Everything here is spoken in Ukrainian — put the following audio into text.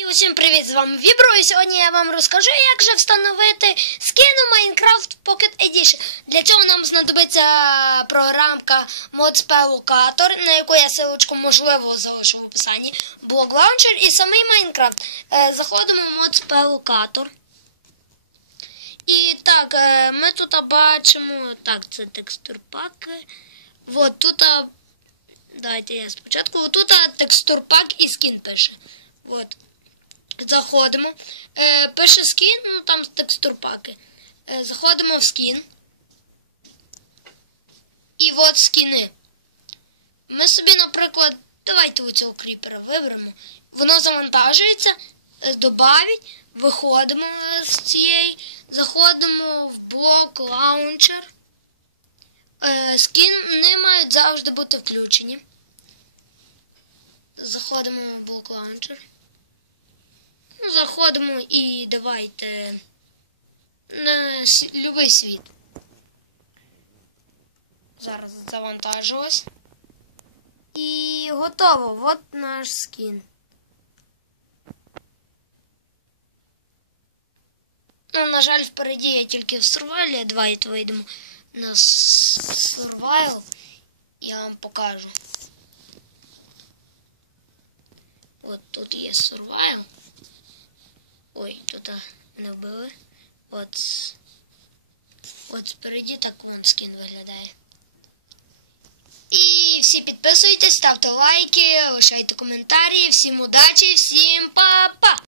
І усім привіт! З вами Вібро, і сьогодні я вам розкажу, як же встановити скин у Minecraft Pocket Edition. Для цього нам знадобиться програмка ModSpell на яку я силочку можливо залишу в описанні, блок лаунчер і самий Minecraft. Е, Заходимо в ModSpell І так, е, ми тут бачимо. Так, це текстурпаки. Вот тут. Давайте я спочатку. Тут текстурпак і скін пише. Вот. Заходимо. Е, пише скін, ну там текстурпаки. Е, заходимо в скін. І от скіни. Ми собі, наприклад, давайте у цього кріпера виберемо. Воно завантажується, е, добавить, виходимо з цієї, заходимо в блок лаунчер. Е, скіни мають завжди бути включені. Заходимо в блок лаунчер. Заходимо і давайте на любий світ. Зараз завантажилось. І готово. От наш скін. Ну, на жаль, впереді я тільки в сурвайлі. Давайте вийдемо на сурвайл. Я вам покажу. От тут є сурвайл. Ой, не вбили. От. От спереді так вон скін виглядає. І всі підписуйтесь, ставте лайки, лишайте коментарі. Всім удачі, всім па-па!